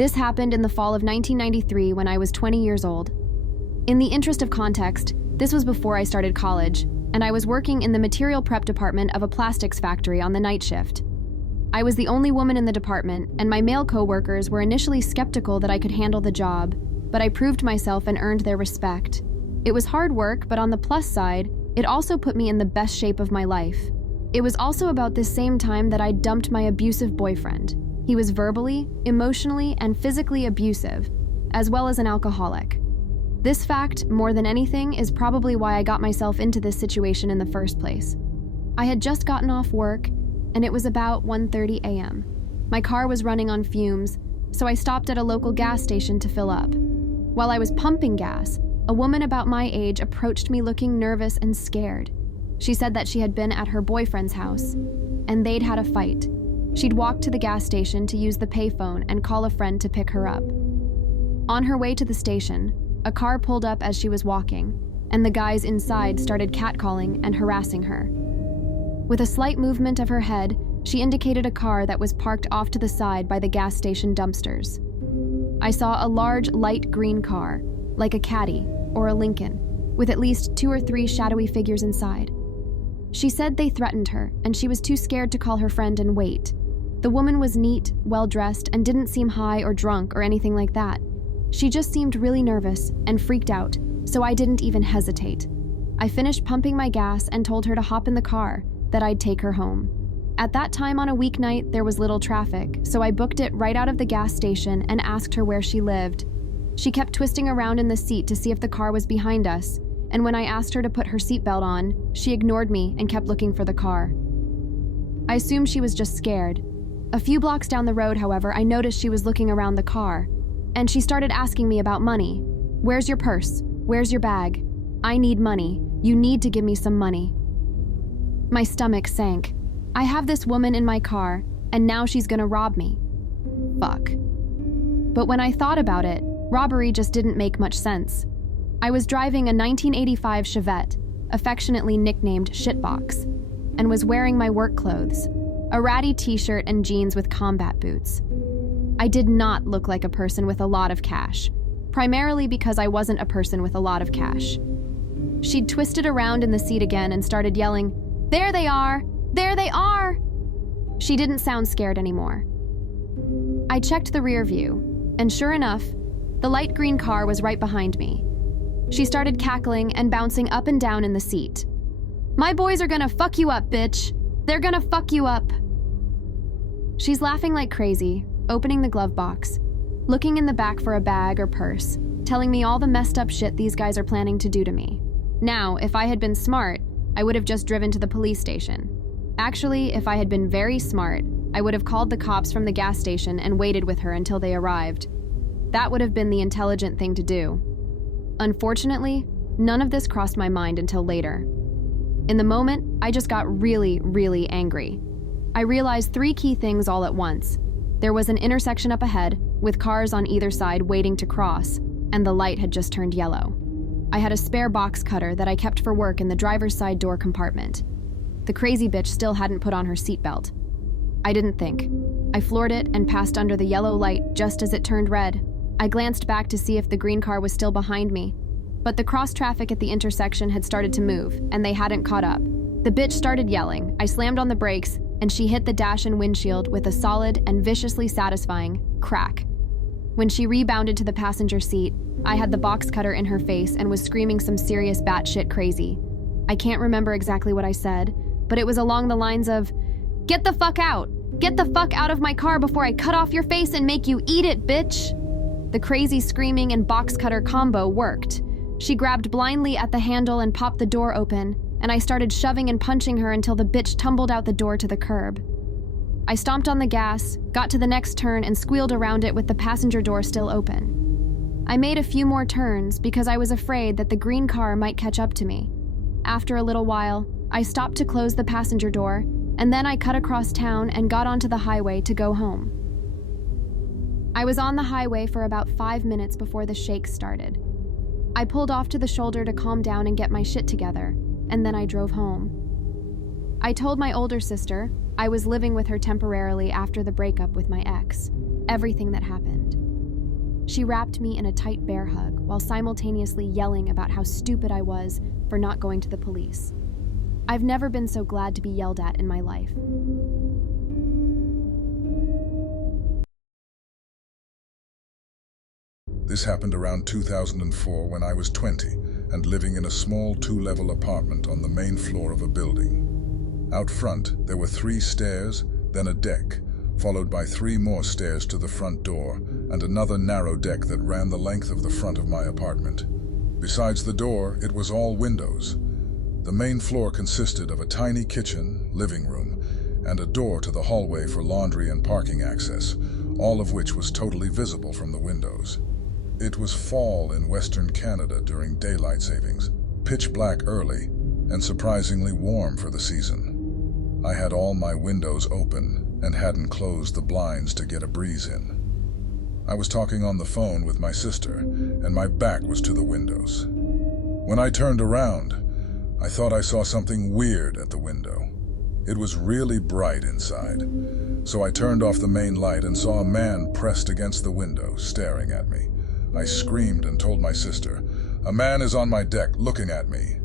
This happened in the fall of 1993 when I was 20 years old. In the interest of context, this was before I started college, and I was working in the material prep department of a plastics factory on the night shift. I was the only woman in the department, and my male coworkers were initially skeptical that I could handle the job, but I proved myself and earned their respect. It was hard work, but on the plus side, it also put me in the best shape of my life. It was also about this same time that I dumped my abusive boyfriend. He was verbally, emotionally, and physically abusive, as well as an alcoholic. This fact, more than anything, is probably why I got myself into this situation in the first place. I had just gotten off work, and it was about 1:30 a.m. My car was running on fumes, so I stopped at a local gas station to fill up. While I was pumping gas, a woman about my age approached me looking nervous and scared. She said that she had been at her boyfriend's house, and they'd had a fight. She'd walked to the gas station to use the payphone and call a friend to pick her up. On her way to the station, a car pulled up as she was walking, and the guys inside started catcalling and harassing her. With a slight movement of her head, she indicated a car that was parked off to the side by the gas station dumpsters. I saw a large light green car, like a Caddy or a Lincoln, with at least 2 or 3 shadowy figures inside. She said they threatened her, and she was too scared to call her friend and wait. The woman was neat, well-dressed, and didn't seem high or drunk or anything like that. She just seemed really nervous and freaked out, so I didn't even hesitate. I finished pumping my gas and told her to hop in the car, that I'd take her home. At that time on a weeknight, there was little traffic, so I booked it right out of the gas station and asked her where she lived. She kept twisting around in the seat to see if the car was behind us, and when I asked her to put her seatbelt on, she ignored me and kept looking for the car. I assumed she was just scared. A few blocks down the road, however, I noticed she was looking around the car, and she started asking me about money. "Where's your purse? Where's your bag? I need money. You need to give me some money." My stomach sank. I have this woman in my car, and now she's gonna rob me. Fuck. But when I thought about it, robbery just didn't make much sense. I was driving a 1985 Chevette, affectionately nicknamed Shitbox, and was wearing my work clothes, a ratty t-shirt and jeans with combat boots. I did not look like a person with a lot of cash, primarily because I wasn't a person with a lot of cash. She'd twisted around in the seat again and started yelling, "There they are! There they are!" She didn't sound scared anymore. I checked the rear view, and sure enough, the light green car was right behind me. She started cackling and bouncing up and down in the seat. "My boys are gonna fuck you up, bitch! They're gonna fuck you up!" She's laughing like crazy, opening the glove box, looking in the back for a bag or purse, telling me all the messed up shit these guys are planning to do to me. Now, if I had been smart, I would have just driven to the police station. Actually, if I had been very smart, I would have called the cops from the gas station and waited with her until they arrived. That would have been the intelligent thing to do. Unfortunately, none of this crossed my mind until later. In the moment, I just got really, really angry. I realized 3 key things all at once. There was an intersection up ahead, with cars on either side waiting to cross, and the light had just turned yellow. I had a spare box cutter that I kept for work in the driver's side door compartment. The crazy bitch still hadn't put on her seatbelt. I didn't think. I floored it and passed under the yellow light just as it turned red. I glanced back to see if the green car was still behind me, but the cross traffic at the intersection had started to move, and they hadn't caught up. The bitch started yelling. I slammed on the brakes, and she hit the dash and windshield with a solid and viciously satisfying crack. When she rebounded to the passenger seat, I had the box cutter in her face and was screaming some serious batshit crazy. I can't remember exactly what I said, but it was along the lines of, "Get the fuck out! Get the fuck out of my car before I cut off your face and make you eat it, bitch!" The crazy screaming and box cutter combo worked. She grabbed blindly at the handle and popped the door open, and I started shoving and punching her until the bitch tumbled out the door to the curb. I stomped on the gas, got to the next turn, and squealed around it with the passenger door still open. I made a few more turns because I was afraid that the green car might catch up to me. After a little while, I stopped to close the passenger door, and then I cut across town and got onto the highway to go home. I was on the highway for about 5 minutes before the shakes started. I pulled off to the shoulder to calm down and get my shit together, and then I drove home. I told my older sister, I was living with her temporarily after the breakup with my ex, everything that happened. She wrapped me in a tight bear hug while simultaneously yelling about how stupid I was for not going to the police. I've never been so glad to be yelled at in my life. This happened around 2004 when I was 20 and living in a small 2-level apartment on the main floor of a building. Out front, there were 3 stairs, then a deck, followed by 3 more stairs to the front door and another narrow deck that ran the length of the front of my apartment. Besides the door, it was all windows. The main floor consisted of a tiny kitchen, living room, and a door to the hallway for laundry and parking access, all of which was totally visible from the windows. It was fall in Western Canada during daylight savings, pitch black early, and surprisingly warm for the season. I had all my windows open and hadn't closed the blinds to get a breeze in. I was talking on the phone with my sister, and my back was to the windows. When I turned around, I thought I saw something weird at the window. It was really bright inside, so I turned off the main light and saw a man pressed against the window, staring at me. I screamed and told my sister, "A man is on my deck, looking at me."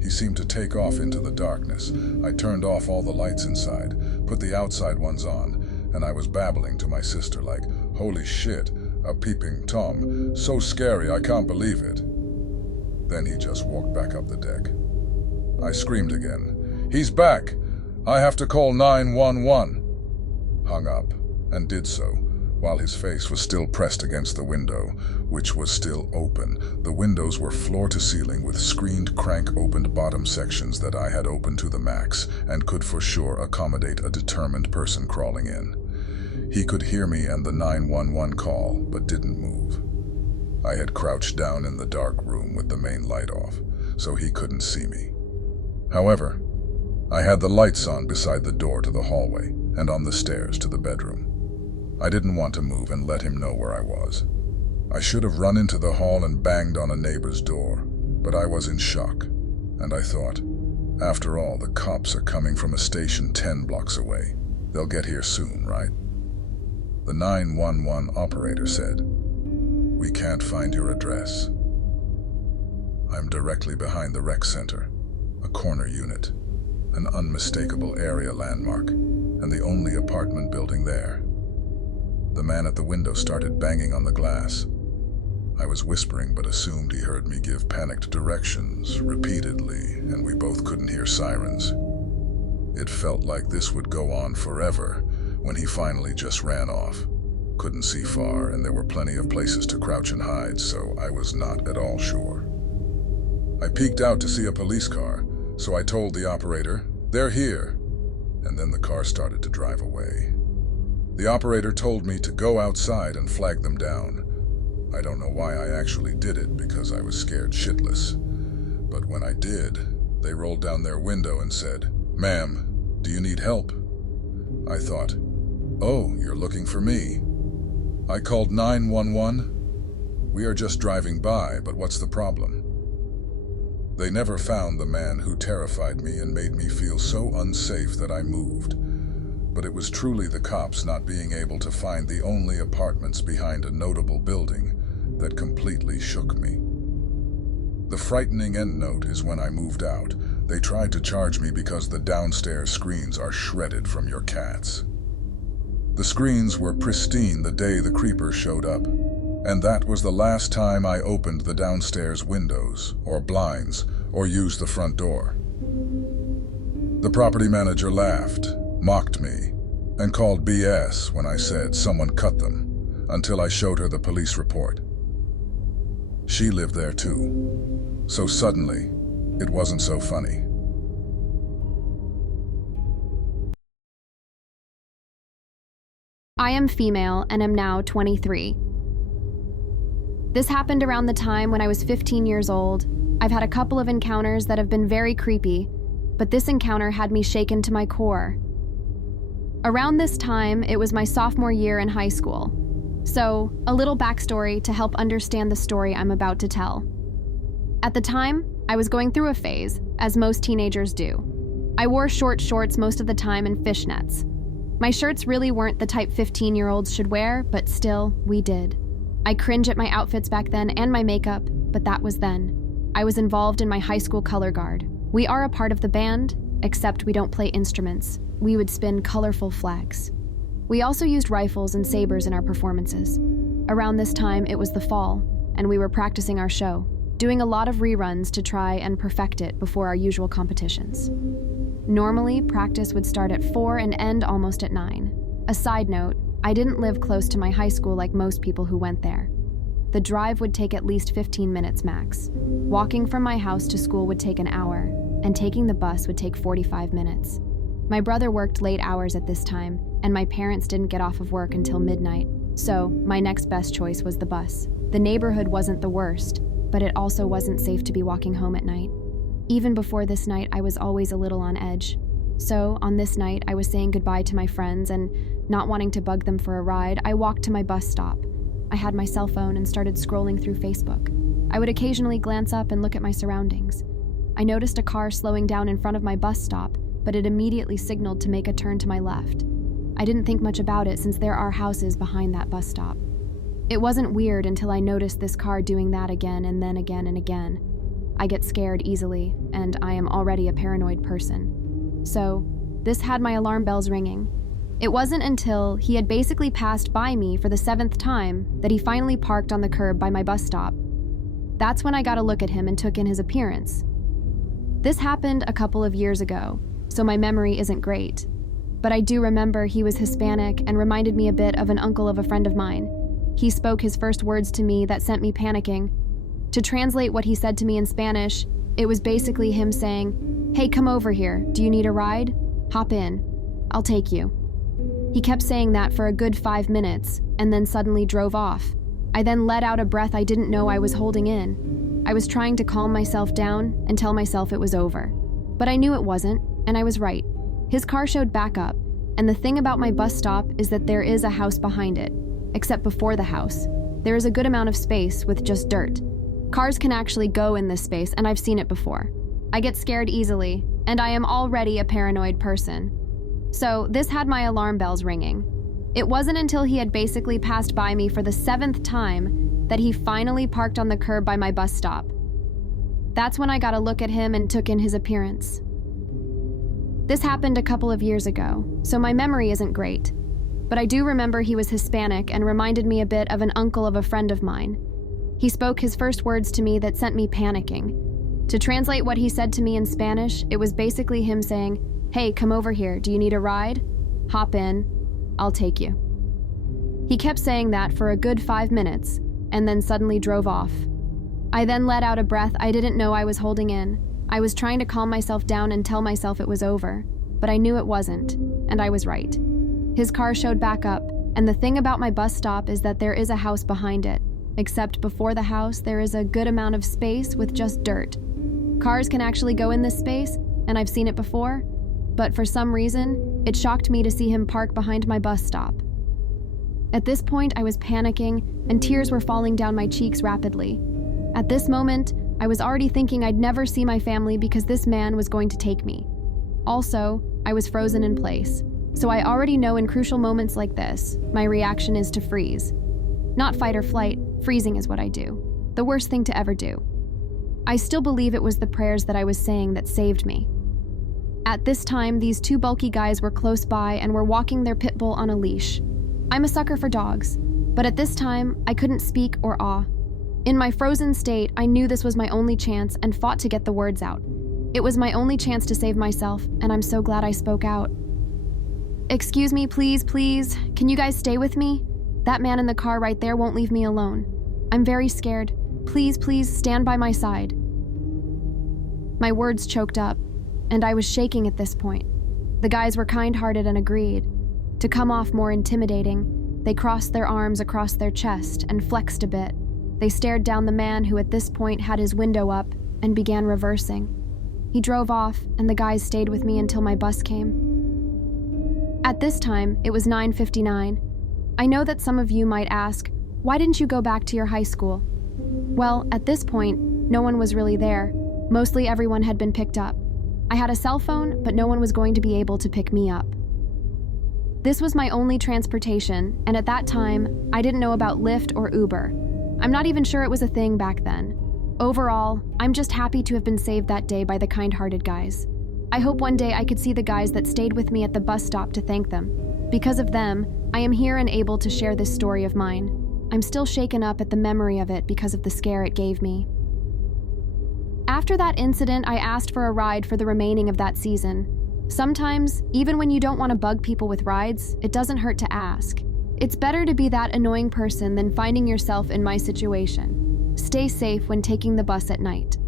He seemed to take off into the darkness. I turned off all the lights inside, put the outside ones on, and I was babbling to my sister like, "Holy shit, a peeping Tom. So scary, I can't believe it." Then he just walked back up the deck. I screamed again, "He's back! I have to call 911. Hung up, and did so, while his face was still pressed against the window, which was still open. The windows were floor to ceiling with screened crank-opened bottom sections that I had opened to the max and could for sure accommodate a determined person crawling in. He could hear me and the 911 call, but didn't move. I had crouched down in the dark room with the main light off, so he couldn't see me. However, I had the lights on beside the door to the hallway and on the stairs to the bedroom. I didn't want to move and let him know where I was. I should have run into the hall and banged on a neighbor's door, but I was in shock, and I thought, after all, the cops are coming from a station 10 blocks away. They'll get here soon, right? The 911 operator said, "We can't find your address." I'm directly behind the rec center, a corner unit, an unmistakable area landmark, and the only apartment building there. The man at the window started banging on the glass. I was whispering but assumed he heard me give panicked directions repeatedly, and we both couldn't hear sirens. It felt like this would go on forever when he finally just ran off. Couldn't see far, and there were plenty of places to crouch and hide, so I was not at all sure. I peeked out to see a police car, so I told the operator, "They're here," and then the car started to drive away. The operator told me to go outside and flag them down. I don't know why I actually did it, because I was scared shitless. But when I did, they rolled down their window and said, "Ma'am, do you need help?" I thought, "Oh, you're looking for me." I called 911. "We are just driving by, but what's the problem?" They never found the man who terrified me and made me feel so unsafe that I moved. But it was truly the cops not being able to find the only apartments behind a notable building that completely shook me. The frightening end note is when I moved out, they tried to charge me because the downstairs screens are shredded from your cats. The screens were pristine the day the creeper showed up, and that was the last time I opened the downstairs windows or blinds or used the front door. The property manager laughed, mocked me, and called BS when I said someone cut them, until I showed her the police report. She lived there too, so suddenly, it wasn't so funny. I am female and am now 23. This happened around the time when I was 15 years old. I've had a couple of encounters that have been very creepy, but this encounter had me shaken to my core. Around this time, it was my sophomore year in high school. So, a little backstory to help understand the story I'm about to tell. At the time, I was going through a phase, as most teenagers do. I wore short shorts most of the time and fishnets. My shirts really weren't the type 15-year-olds should wear, but still, we did. I cringe at my outfits back then and my makeup, but that was then. I was involved in my high school color guard. We are a part of the band, except we don't play instruments. We would spin colorful flags. We also used rifles and sabers in our performances. Around this time, it was the fall, and we were practicing our show, doing a lot of reruns to try and perfect it before our usual competitions. Normally, practice would start at 4 and end almost at 9. A side note, I didn't live close to my high school like most people who went there. The drive would take at least 15 minutes max. Walking from my house to school would take an hour, and taking the bus would take 45 minutes. My brother worked late hours at this time, and my parents didn't get off of work until midnight, so my next best choice was the bus. The neighborhood wasn't the worst, but it also wasn't safe to be walking home at night. Even before this night, I was always a little on edge. So, on this night, I was saying goodbye to my friends and, not wanting to bug them for a ride, I walked to my bus stop. I had my cell phone and started scrolling through Facebook. I would occasionally glance up and look at my surroundings. I noticed a car slowing down in front of my bus stop, but it immediately signaled to make a turn to my left. I didn't think much about it since there are houses behind that bus stop. It wasn't weird until I noticed this car doing that again and then again and again. I get scared easily, and I am already a paranoid person. So, this had my alarm bells ringing. It wasn't until he had basically passed by me for the 7th time that he finally parked on the curb by my bus stop. That's when I got a look at him and took in his appearance. This happened a couple of years ago, so my memory isn't great. But I do remember he was Hispanic and reminded me a bit of an uncle of a friend of mine. He spoke his first words to me that sent me panicking. To translate what he said to me in Spanish, it was basically him saying, "Hey, come over here. Do you need a ride? Hop in. I'll take you." He kept saying that for a good 5 minutes, and then suddenly drove off. I then let out a breath I didn't know I was holding in. I was trying to calm myself down and tell myself it was over. But I knew it wasn't, and I was right. His car showed back up, and the thing about my bus stop is that there is a house behind it. Except before the house, there is a good amount of space with just dirt. Cars can actually go in this space, and I've seen it before. I get scared easily, and I am already a paranoid person. So this had my alarm bells ringing. It wasn't until he had basically passed by me for the 7th time that he finally parked on the curb by my bus stop. That's when I got a look at him and took in his appearance. This happened a couple of years ago, so my memory isn't great. But I do remember he was Hispanic and reminded me a bit of an uncle of a friend of mine. He spoke his first words to me that sent me panicking. To translate what he said to me in Spanish, it was basically him saying, "Hey, come over here. Do you need a ride? Hop in. I'll take you." He kept saying that for a good 5 minutes, and then suddenly drove off. I then let out a breath I didn't know I was holding in. I was trying to calm myself down and tell myself it was over, but I knew it wasn't, and I was right. His car showed back up, and the thing about my bus stop is that there is a house behind it, except before the house there is a good amount of space with just dirt. Cars can actually go in this space, and I've seen it before, but for some reason, it shocked me to see him park behind my bus stop. At this point, I was panicking, and tears were falling down my cheeks rapidly. At this moment, I was already thinking I'd never see my family because this man was going to take me. Also, I was frozen in place. So I already know in crucial moments like this, my reaction is to freeze. Not fight or flight, freezing is what I do. The worst thing to ever do. I still believe it was the prayers that I was saying that saved me. At this time, these 2 bulky guys were close by and were walking their pit bull on a leash. I'm a sucker for dogs, but at this time, I couldn't speak or awe. In my frozen state, I knew this was my only chance and fought to get the words out. It was my only chance to save myself, and I'm so glad I spoke out. "Excuse me, please, please. Can you guys stay with me? That man in the car right there won't leave me alone. I'm very scared. Please, please stand by my side." My words choked up, and I was shaking at this point. The guys were kind-hearted and agreed. To come off more intimidating, they crossed their arms across their chest and flexed a bit. They stared down the man who at this point had his window up and began reversing. He drove off, and the guys stayed with me until my bus came. At this time, it was 9:59. I know that some of you might ask, why didn't you go back to your high school? Well, at this point, no one was really there. Mostly everyone had been picked up. I had a cell phone, but no one was going to be able to pick me up. This was my only transportation, and at that time, I didn't know about Lyft or Uber. I'm not even sure it was a thing back then. Overall, I'm just happy to have been saved that day by the kind-hearted guys. I hope one day I could see the guys that stayed with me at the bus stop to thank them. Because of them, I am here and able to share this story of mine. I'm still shaken up at the memory of it because of the scare it gave me. After that incident, I asked for a ride for the remaining of that season. Sometimes, even when you don't want to bug people with rides, it doesn't hurt to ask. It's better to be that annoying person than finding yourself in my situation. Stay safe when taking the bus at night.